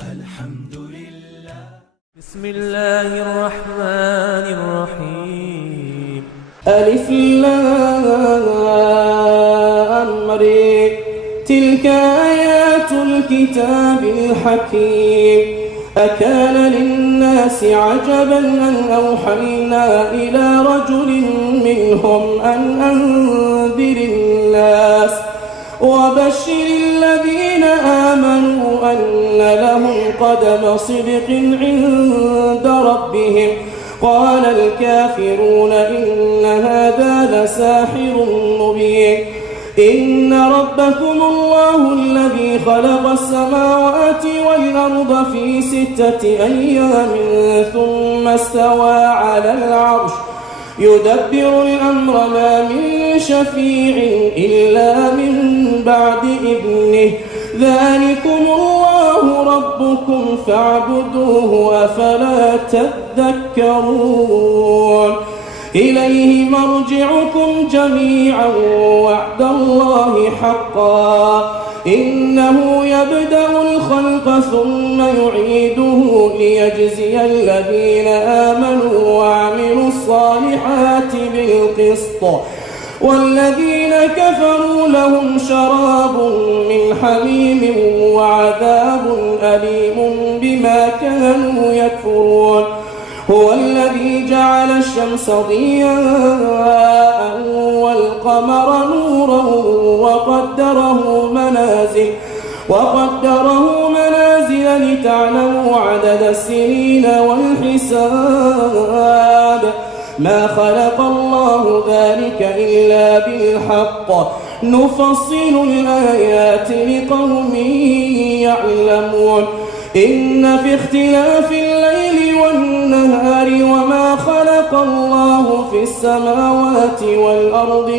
الحمد لله. بسم الله الرحمن الرحيم. ألف لام ر تلك آيات الكتاب الحكيم. أكان للناس عجبا أن أوحينا إلى رجل منهم أن أنذر الناس وبشر الذين آمنوا أن لهم قدم صدق عند ربهم. قال الكافرون إن هذا لساحر مبين. إن ربكم الله الذي خلق السماوات والأرض في 6 أيام ثم استوى على العرش يدبر الأمر ما من شفيع إلا من بعد إذنه. ذلكم الله ربكم فاعبدوه أفلا تذكرون. إليه مرجعكم جميعا وعد الله حقا. إنه يبدأ الخلق ثم يعيده ليجزي الذين آمنوا وعملوا الصالحات بالقسط والذين كفروا لهم شراب من حميم وعذاب أليم بما كانوا يكفرون. هو الذي جعل الشمس ضياء والقمر نورا وقدره منازل لتعلموا عدد السنين والحساب. ما خلق الله ذلك إلا بالحق نفصل الآيات لقوم يعلمون. إن في اختلاف الليل والنهار وما خلق الله في السماوات والأرض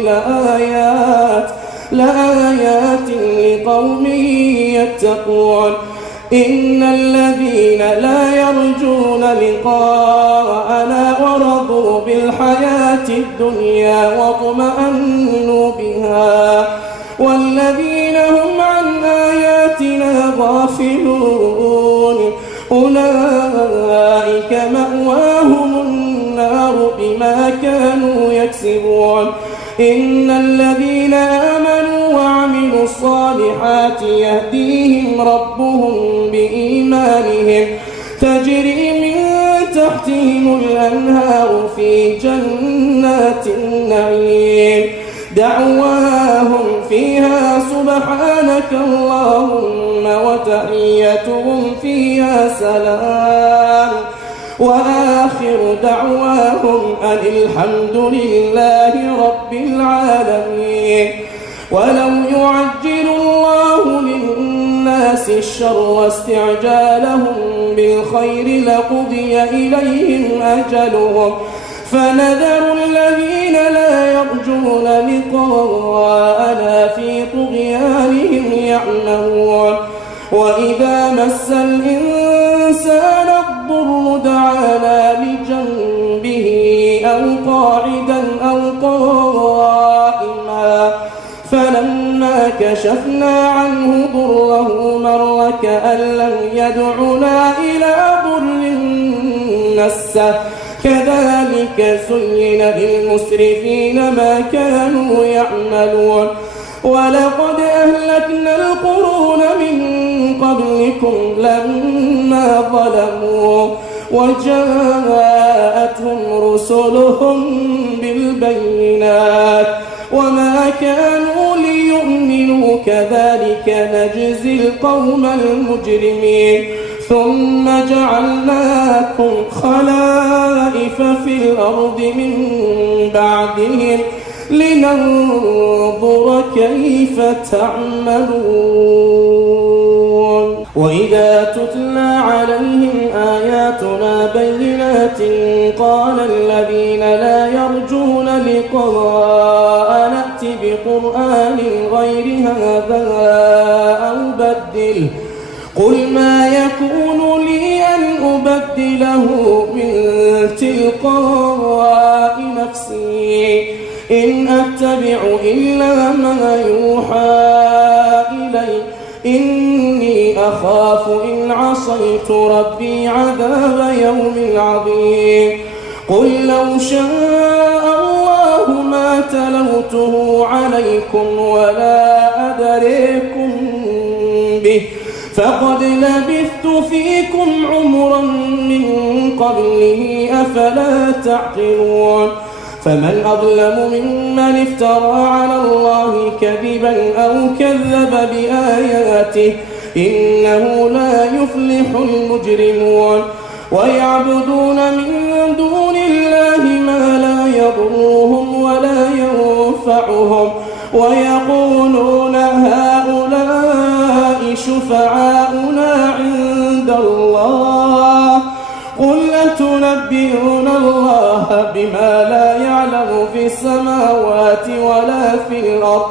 لآيات لقوم يتقون. إن الذين لا يرجون لقاءنا ورضوا بالحياة الدنيا واطمأنوا بها والذين هم عن آياتنا غافلون أولئك مأواهم النار بما كانوا يكسبون. إن الذين آمنوا وعملوا الصالحات يهديهم ربهم بإيمانهم تجري من تحتهم الأنهار في جنات النعيم. دعواهم فيها سبحانك اللهم وتحيتهم فيها سلام وآخر دعواهم أن الحمد لله رب العالمين. ولو يعجل الله للناس الشر واستعجالهم بالخير لقضي إليهم أجلهم فنذر الذين لا يرجون لقاءنا في طغيانهم يعمهون. وإذا مس الإنسان الضر دعانا لجنبه أو قاعدا أو قائما فلما كشفنا عنه ضره مر كأن لم يدعنا إلى ضر مسه. كذلك زين للمسرفين ما كانوا يعملون. ولقد أهلكنا القرون من قبلكم لما ظلموا وجاءتهم رسلهم بالبينات وما كانوا ليؤمنوا كذلك نجزي القوم المجرمين. ثم جعلناكم خلائف في الأرض من بعدهم لننظر كيف تعملون. وإذا تتلى عليهم آياتنا بينات قال الذين لا يرجون لقاء نأت بقرآن غير هذا أو بدله. قل ما يكون لي أن أبدله من تلقاء نفسي إن أتبع إلا ما يوحى إلي إني أخاف أخاف إن عصيت ربي عذاب يوم عظيم قل لو شاء الله ما تلوته عليكم ولا أدريكم به فقد لبثت فيكم عمرا من قبله أفلا تعقلون فمن أظلم ممن افترى على الله كذبا أو كذب بآياته إنه لا يفلح المجرمون ويعبدون من دون الله ما لا يضرهم ولا ينفعهم ويقولون هؤلاء شفعاؤنا عند الله قل أتنبئون الله بما لا يعلم في السماوات ولا في الأرض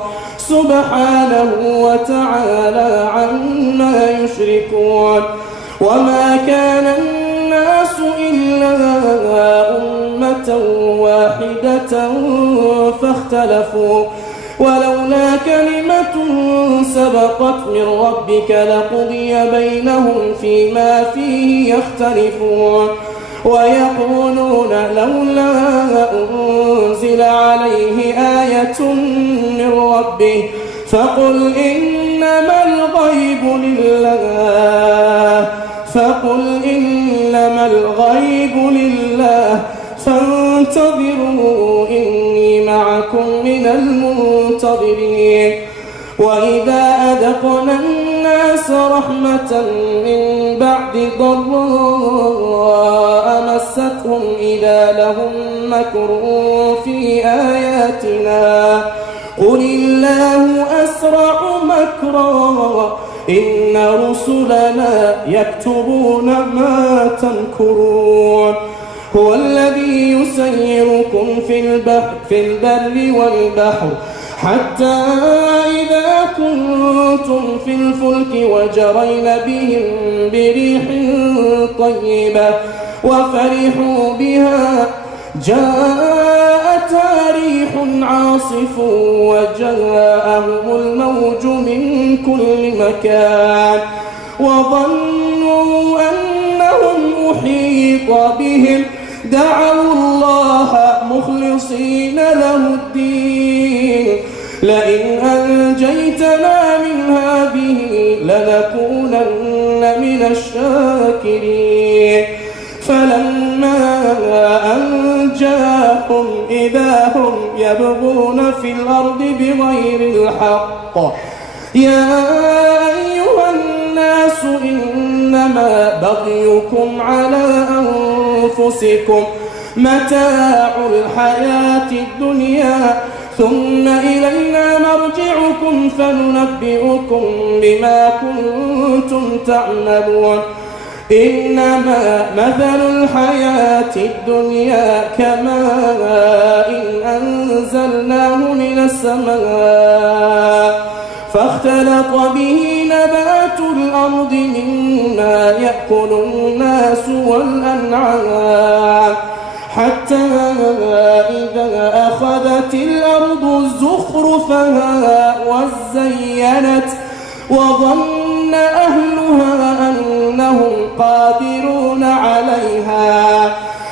سبحانه وتعالى عما يشركون وما كان الناس إلا أمة واحدة فاختلفوا ولولا كلمة سبقت من ربك لقضي بينهم فيما فيه يختلفون ويقولون لولا أنزل عليه آية من ربه فقل إنما الغيب لله فانتظروا إني معكم من المنتظرين وإذا أذقنا الناس رحمة من بعد ضراء مستهم إذا لهم مكر في آياتنا قل الله أسرع مكرا إن رسلنا يكتبون ما تمكرون هو الذي يسيركم في البر والبحر حتى إذا كنتم في الفلك وجرين بهم بريح طيبة وفرحوا بها جاءتها ريح عاصف وجاءهم الموج من كل مكان وظنوا أنهم أحيط بهم دعوا الله مخلصين له الدين لئن أنجيتنا من هذه لنكونن من الشاكرين فلما أنجاهم إذا هم يبغون في الأرض بغير الحق يا أيها الناس إنما بغيكم على أنفسكم متاع الحياة الدنيا ثم إلينا مرجعكم فننبئكم بما كنتم تعملون إنما مثل الحياة الدنيا كماء أنزلناه من السماء فاختلط به نبات الأرض مما يأكل الناس والأنعام حتى إذا أخذت الأرض زخرفها وزينت وظن أهلها أنهم قادرون عليها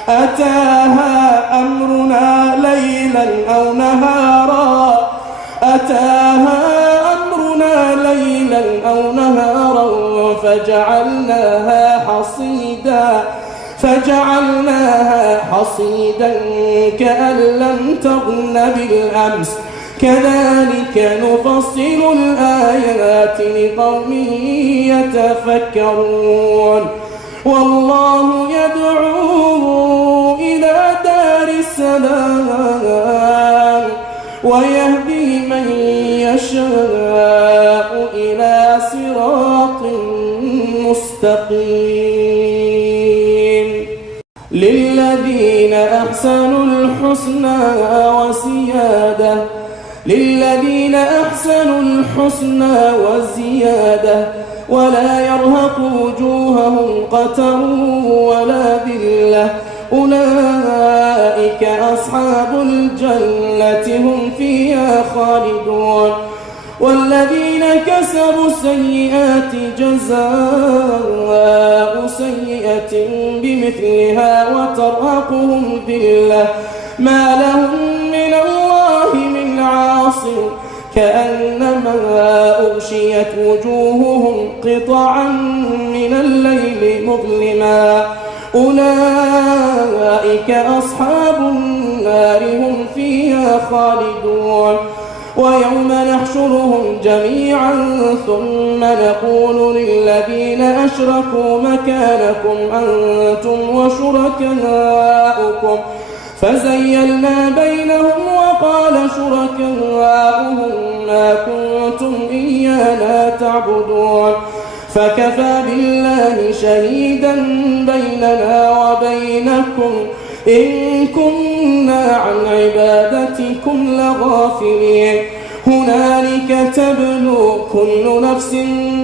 أتاها أمرنا ليلا أو نهارا فجعلناها حصيدا كأن لم تغن بالأمس كذلك نفصل الآيات لقوم يتفكرون والله يدعو إلى دار السلام ويهدي من يشاء إلى صراط مستقيم للذين أحسنوا الحسنى وزيادة ولا يرهق وجوههم قتر ولا ذلة أولئك أصحاب الجنة هم فيها خالدون والذين كسبوا السيئات جزاء سيئة بمثلها وترهقهم ذلة ما لهم من الله من عاصم كأنما أغشيت وجوههم قطعا من الليل مظلما أولئك أصحاب النار هم فيها خالدون ويوم نحشرهم جميعا ثم نقول للذين أشركوا مكانكم أنتم وشركاؤكم فزيلنا بينهم وقال شركاؤهم ما كنتم إيانا تعبدون فكفى بالله شهيدا بيننا وبينكم إن كنا عن عبادتكم لغافلين هنالك تبلو كل نفس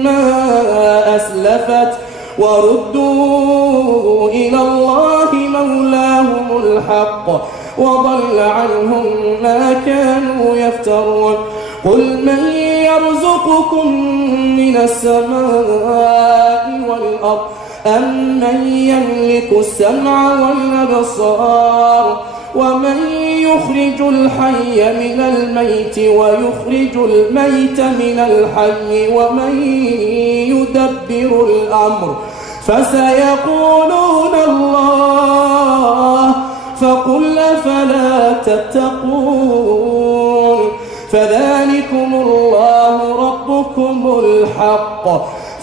ما أسلفت وردوا إلى الله مولاهم الحق وضل عنهم ما كانوا يفترون قل من يرزقكم من السماء والأرض أمن يملك السمع والأبصار ومن يخرج الحي من الميت ويخرج الميت من الحي ومن يدبر الأمر فسيقولون الله فقل أفلا تتقون فذلكم الله ربكم الحق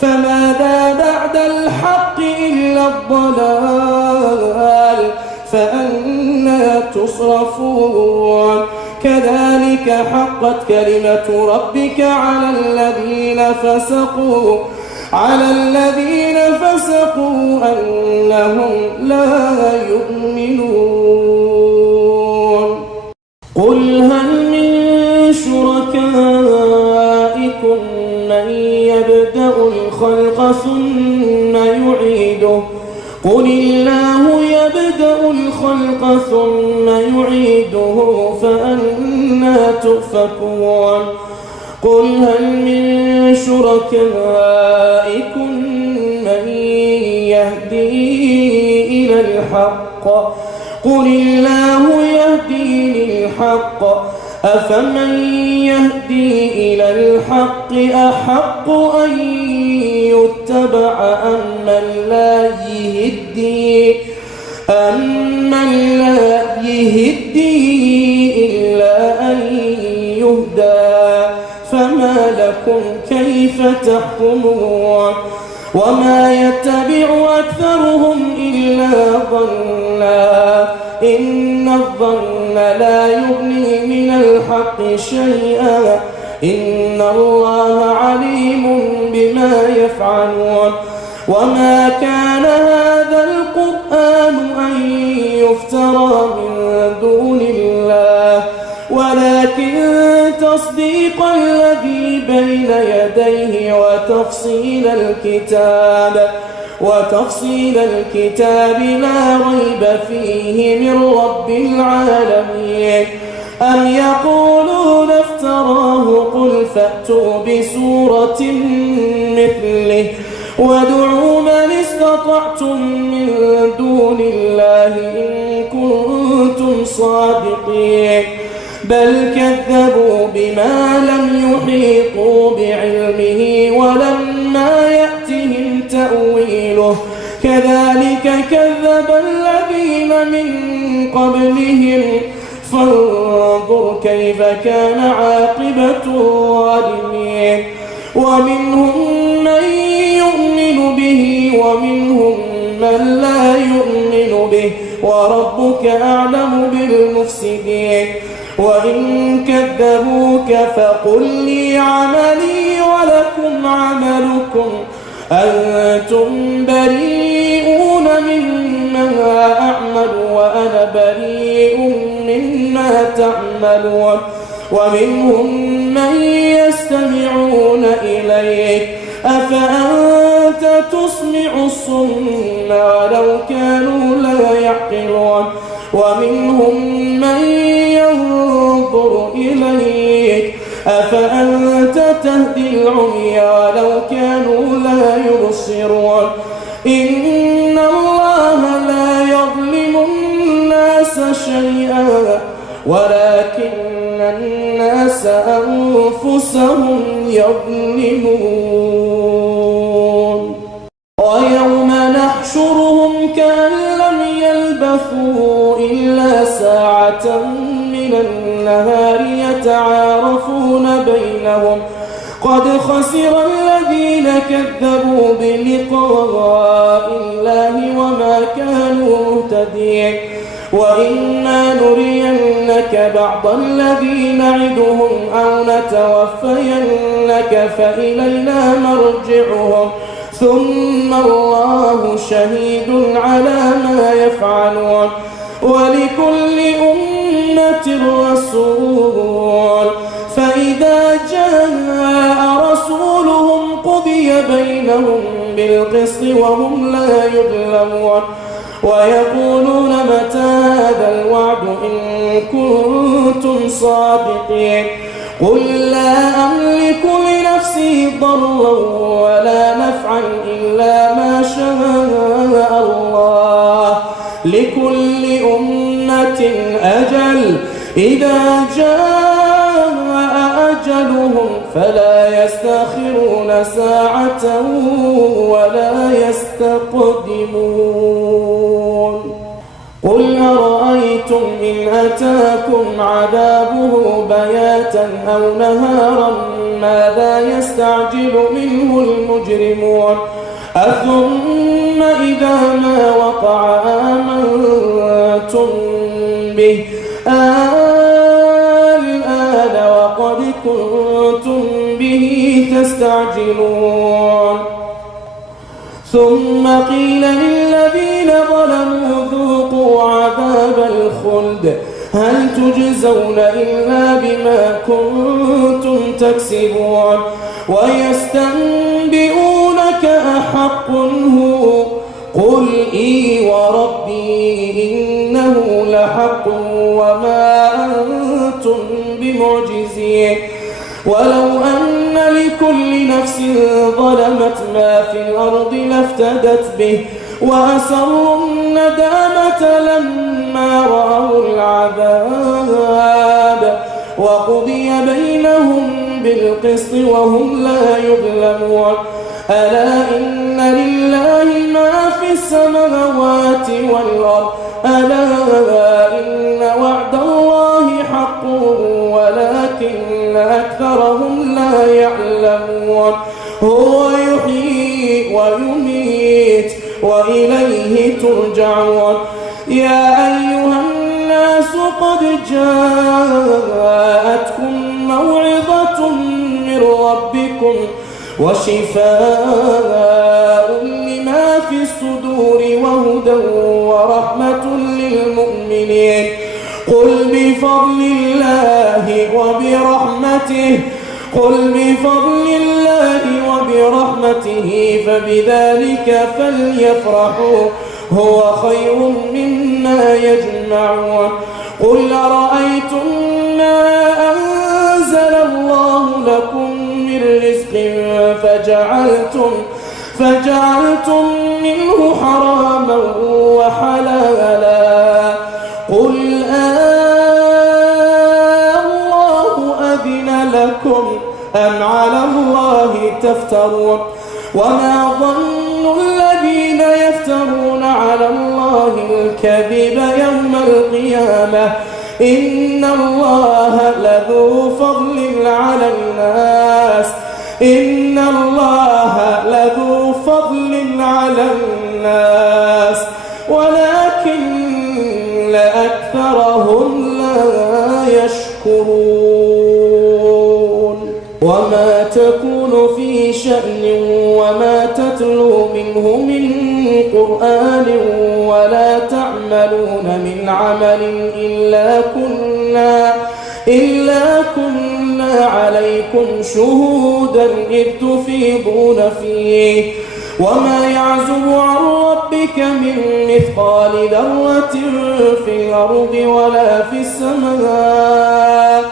فماذا بعد الحق إلا الضلال فأنى تصرفون كذلك حقت كلمة ربك على الذين فسقوا أنهم لا يؤمنون قل هل من شركائكم من يبدأ الخلق ثم يعيده قل الله يبدأ الخلق ثم يعيده فأنى تؤفكون قل هل من شركائكم من يهدي إلى الحق قل الله يهدي للحق أفمن يهدي إلى الحق أحق أن يتبع أمن لا يهدي إلا أن يهدى فما لكم كيف تحكمون وما يتبع أكثرهم إلا ظنا إن الظن لا يغني من الحق شيئا إن الله عليم بما يفعلون وما كان هذا القرآن أن يفترى من دون الله ولكن تصديق الذي بين يديه وتفصيل الكتاب لا ريب فيه من رب العالمين أم يقولون افتراه قل فأتوا بسورة مثله وادعوا من استطعتم من دون الله إن كنتم صادقين بل كذبوا بما لم يحيطوا بعلمه ولما يأتهم تأويله كذلك كذب الذين من قبلهم فانظر كيف كان عاقبة الظالمين ومنهم من يؤمن به ومنهم من لا يؤمن به وربك أعلم بالمفسدين وإن كذبوك فقل لي عملي ولكم عملكم أنتم بريئون مما أعمل وأنا بريء مما تعملون ومنهم من يستمعون إليك أفأنت تسمع الصم ولو كانوا لا يعقلون ومنهم من ينظر إليك أفأنت العمي ولو كانوا لا يبصرون إن الله لا يظلم الناس شيئا ولكن الناس أنفسهم يظلمون ويوم نحشرهم كأن لم يلبثوا إلا ساعة من النهار يتعارفون بينهم قد خسر الذين كذبوا بلقاء الله وما كانوا مهتدين وإما نرينك بعض الذي نعدهم أو نتوفينك فإلينا مرجعهم ثم الله شهيد على ما يفعلون ولكل أمة رسول فإذا جاء رسولهم قضي بينهم بالقسط وهم لا يظلمون ويقولون متى هذا الوعد إن كنتم صادقين قل لا أملك لنفسي ضرا ولا نفعا إلا ما شاء الله لكل أمة أجل إذا جاء أجلهم فلا يستأخرون ساعة ولا يستقدمون قل أرأيتم إن أتاكم عذابه بياتا أو نهارا ماذا يستعجل منه المجرمون أثم إذا ما وقع آمنتم به الآن وقد كنتم به تستعجلون ثم قيل للذين ظلموا ذوقوا عذاب الخلد هل تجزون إلا بما كنتم تكسبون ويستنبئونك أحق هو قل إي وربي إنه لحق وما أنتم بمعجزين ولو أن لكل نفس ظلمت ما في الأرض لافتدت به وأسروا الندامة لما رأوا العذاب وقضي بينهم بالقسط وهم لا يظلمون ألا إن لله ما في السماوات والأرض ألا إن وعد الله حق ولكن أكثرهم لا يعلمون هو يحيي ويميت وإليه ترجعون يا أيها الناس قد جاءتكم موعظة من ربكم وشفاء لما في الصدور وهدى ورحمة للمؤمنين قل بفضل الله وبرحمته فبذلك فليفرحوا هو خير مما يجمعون قل أرأيتم ما أنزل الله لكم من رزق فجعلتم منه حراما وحلالا قل الله أذن لكم أم على الله تفترون وما ظن الذين يفترون على الله الكذب يوم القيامة إن الله لذو فضل على الناس ولكن أكثرهم لا يشكرون وما تكون في شأن وما تتلو منه من قرآن ولا تعملون من عمل إلا كنا عليكم شهودا إذ تفيضون فيه وما يعزب عن ربك من مثقال ذرة في الأرض ولا في السماء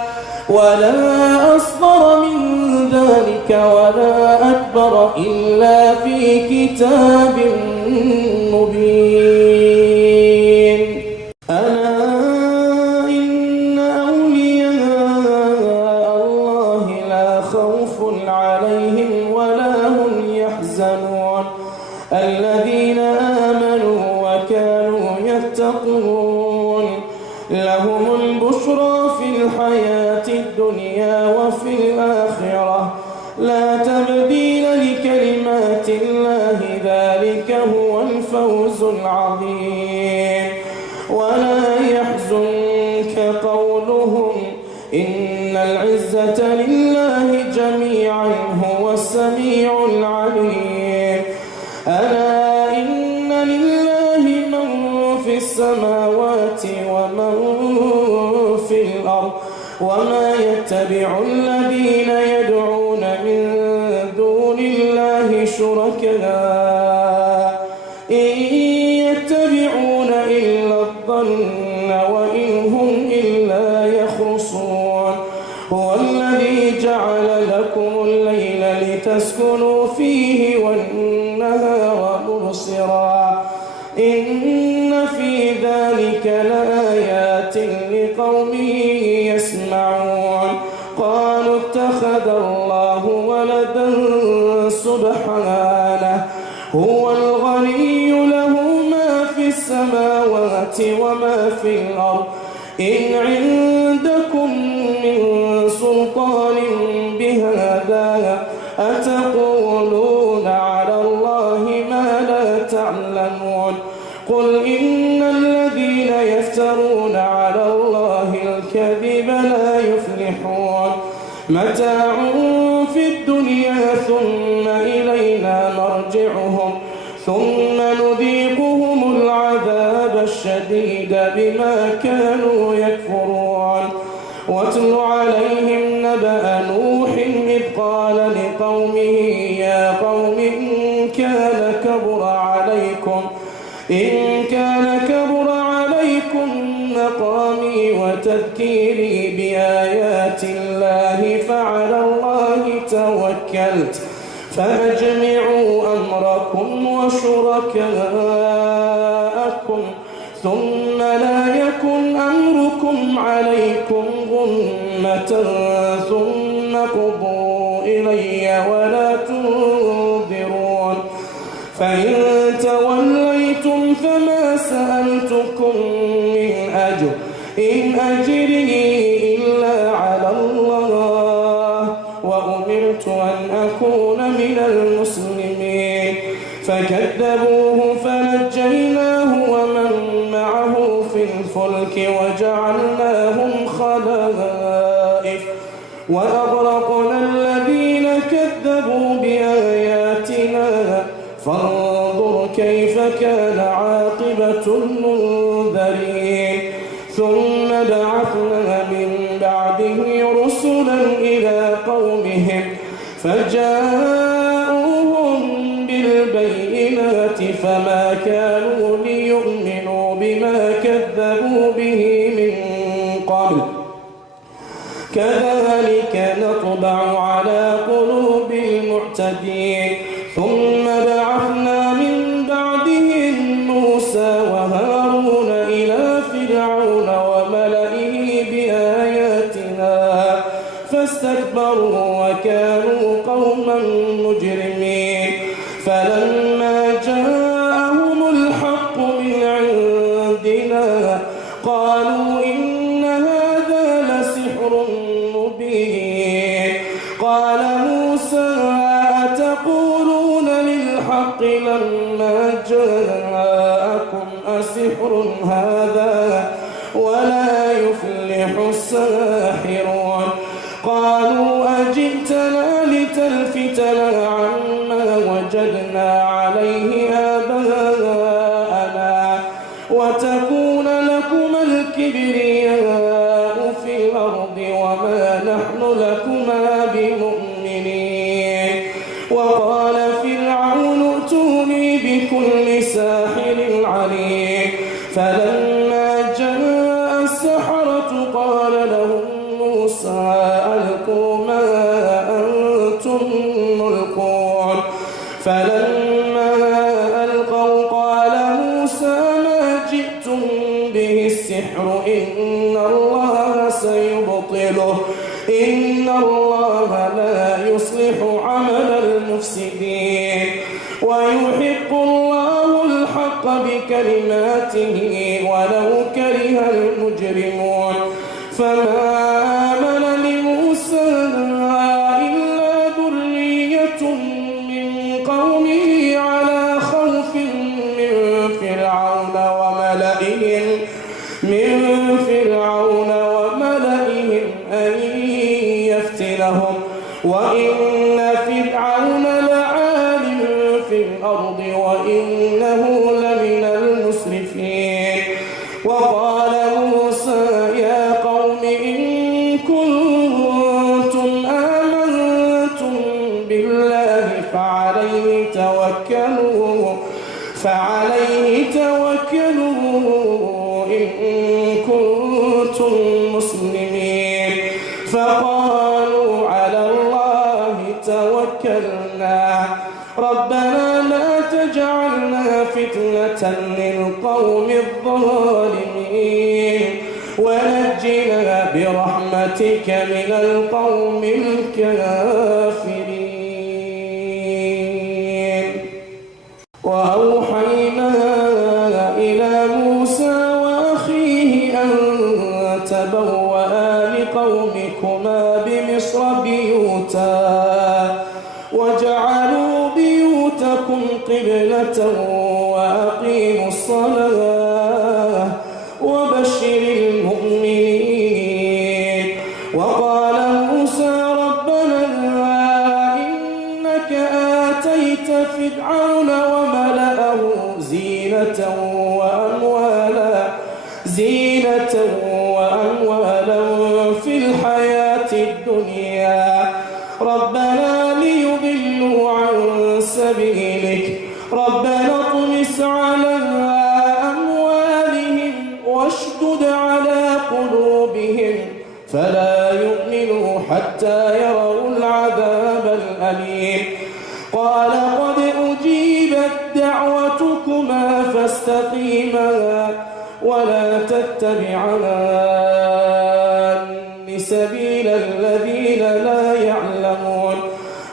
ولا أصغر من ذلك كتاب مبين ألا إن أولياء الله لا خوف عليهم ولا هم يحزنون الذين آمنوا وكانوا يتقون لهم البشرى في الحياة الدنيا وفي الآخرة لا تبديل لكلمات الله ذلك هو الفوز العظيم ولا يحزنك قولهم إن العزة لله جميعا هو السميع العليم ألا إن لله من في السماوات ومن في الأرض وما يتبع الذين يدعون من دون الله شركاء إن يتبعون إلا الظن وإن هم إلا يخرصون هو الذي جعل لكم الليل لتسكنوا فيه والنهار مبصرا إن في ذلك لآيات لقوم يسمعون قالوا اتخذ الله ولدا سبحانه هو الغني له ما في السماوات وما في الأرض إن عندكم من سلطان بهذا أتقولون على الله ما لا تعلمون قل إن الذين يفترون على الله الكذب لا يفلحون متاع في الدنيا ثم إلينا مرجعهم ثم نذيقهم العذاب الشديد بما كانوا يكفرون واتل عليهم نبأ نوح إذ قال لقومه يا قوم إن كان كبر عليكم مقامي وتذكيري بآيات الله فعلى الله توكلت فأجمعوا أمركم وشركاءكم ثم لا يكن أمركم عليكم غمة ثم قضوا إلي ولا تنظرون فإن توليتم فما سألتكم من أجر إن أجري إلا على الله وأمرت أن أكون من المسلمين فكذبوه فنجيناه ومن معه في الفلك وجعلناهم خلائف وأغرقنا الذين كذبوا بآياتنا فانظر كيف كان عاقبة المنذرين ثم بعثنا من بعده رسلا إلى قومهم فجاءوهم بالبينات فما كانوا ليؤمنوا بما كذبوا به من قبل كذلك نطبع على قلوب المعتدين ثم بعثنا من بعدهم موسى وهارون إلى فرعون وملئه بآياتنا فاستكبروا وكانوا قوما مجرمين فلما جاءهم الحق من عندنا قالوا إن هذا لسحر مبين قال موسى أتقولون للحق لما جاءكم أسحر هذا ولا يفلح الساحرون قالوا أجئتنا لتلفتنا عما وجدنا عليه آباءنا وتكون لكما الكبرياء في الأرض وما نحن لكما بمؤمنين وقال فرعون ائتوني بكل ساحر عليم فلما جاء السحرة قال لهم موسى ألقوا ما أنتم ملقون فلما سحر إن الله سيبطله إن الله لا يصلح عمل المفسدين ويحق الله الحق بكلماته ولو كره المجرمون فما آمن لموسى إلا ذرية من قومه على خوف من فرعون وملئهم أن يفتنهم وإن فرعون لعال في الأرض وإنه لمن المسرفين وقال موسى يا قوم إن كنتم آمنتم بالله فعليه توكلوا إن كنتم مسلمين فقالوا على الله توكلنا ربنا لا تجعلنا فتنة للقوم الظالمين ونجنا برحمتك من القوم الكافرين وأوحينا إلى موسى وأخيه أن تبوأ لقومكما بمصر بيوتا وجعلوا بيوتكم قبلة وأقيموا الصلاة وبشر المؤمنين وقال موسى ربنا إنك آتيت فرعون وملأه زينة وأموالا في الحياة الدنيا ربنا ليضلوا عن سبيلك ربنا اطمس على أموالهم واشدد على قلوبهم فلا يؤمنوا حتى يروا العذاب الأليم قال قد أجيبت دعوتكما فاستقيما ولا تتبعان سبيل الذين لا يعلمون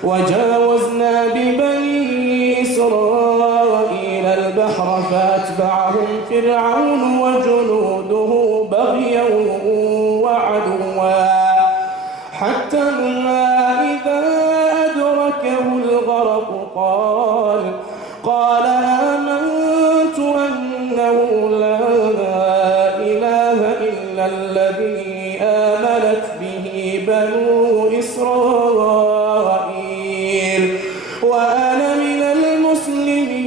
وجاوزنا ببني إسرائيل البحر فأتبعهم فرعون وجنوده بغيا وعدوا حتى إذا أدركه الغرق قال آمنت أنه لا إله إلا الذي آمنت به بنو إسرائيل وأنا من المسلمين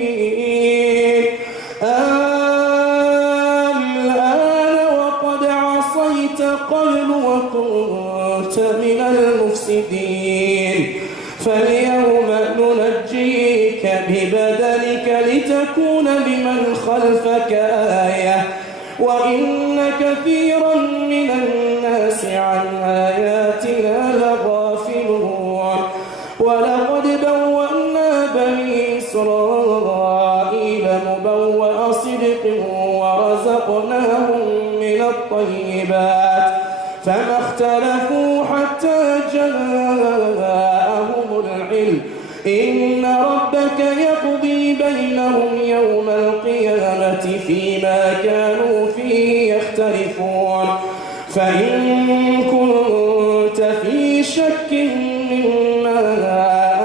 الآن وقد عصيت قبل وكنت من المفسدين فاليوم ننجيك ببدنك لتكون لمن خلفك آية وإن كثيرا من الناس عن آياتنا لغافلون ولقد بوأنا بني إسرائيل مبوأ صدق ورزقناهم من الطيبات فما اختلفوا حتى جاءهم العلم إن ربك يقضي بينهم يوم القيامة فيما كانوا فيه يختلفون فإن كنت في شك مما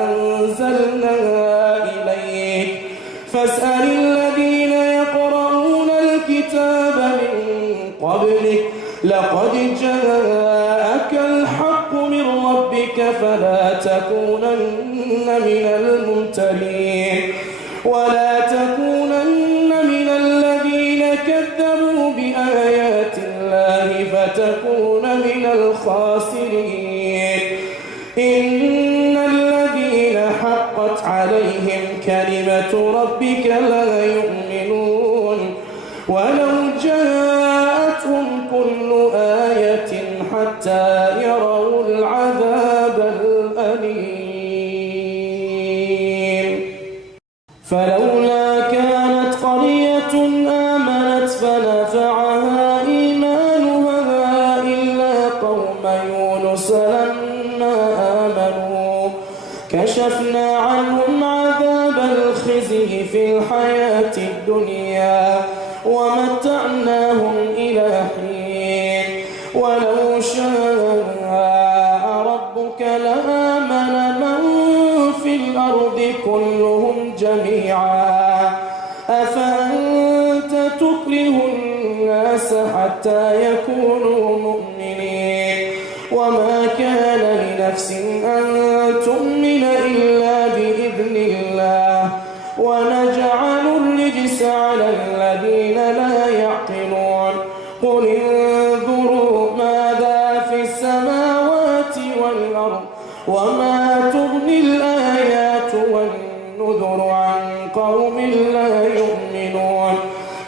أنزلنا إليك فاسأل الذين يقرؤون الكتاب من قبلك لقد جاءك الحق من ربك فلا تكونن من الممترين ولا تكونن من الذين كذبوا بآيات الله فتكون من الخاسرين إن الذين حقت عليهم كلمة ربك لا يؤمنون ولو جاءتهم كل آية حتى يروا العذاب الأليم فلولا كانت قرية آمنت فنفعها فكشفنا عنهم عذاب الخزي في الحياة الدنيا ومتعناهم إلى حين ولو شاء ربك لآمن من في الأرض كلهم جميعا أفأنت تكره الناس حتى يكونوا مؤمنين وما كان لنفس أن تؤمن إلا بإذن الله ونجعل الرجس على الذين لا يعقلون قل انظروا ماذا في السماوات والأرض وما تغني الآيات والنذر عن قوم لا يؤمنون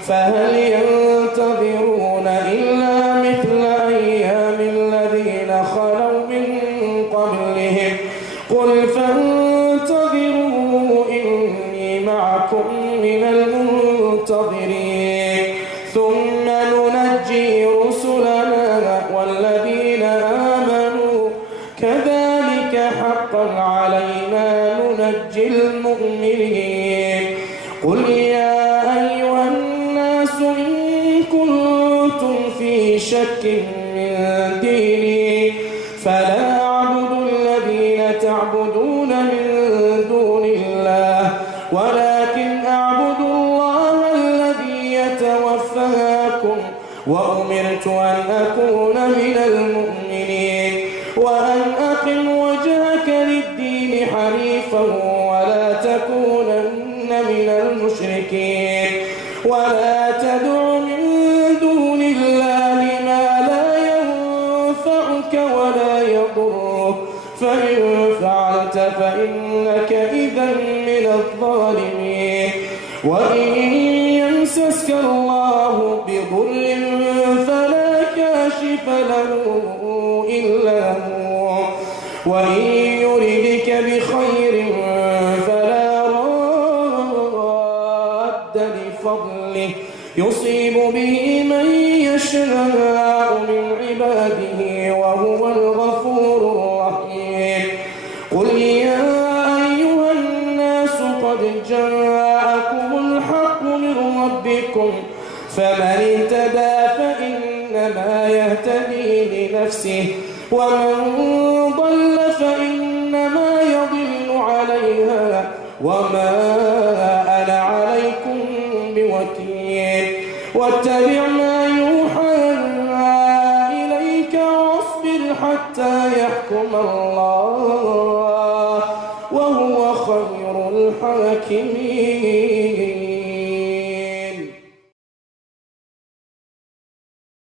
فهل ينتظرون إلا مثل أيام الذين خلوا من قبلهم قل فانتظروا إني معكم من المنتظرين ثم ننجي رسلنا والذين آمنوا كذلك حقا علينا ننجي المؤمنين قل يا أيها الناس إن كنتم في شك من ديني فلا أعبد الذين تعبدون من دون الله ولكن أعبد الله الذي يتوفاكم وأمرت أن أكون من المؤمنين وأن أقم وجهك للدين حنيفا ولا تكونن من المشركين ولا تدع من دون الله ما لا ينفعك ولا يضرك فإن فعلت فإنك إذا من الظالمين وإن يمسسك الله بضر فلا كاشف له إلا هو وإن يردك بخير فلا راد لفضله يصيب به من يشاء من عباده وهو الغفور الرحيم قل يا أيها الناس قد جاءكم الحق من ربكم فمن اهتدى فإنما يهتدي لنفسه ومن ضل فإنما يضل عليها وما أنا عليكم بوكيل واتبع ما يوحى إليك واصبر حتى يحكم الله وهو خير الحاكمين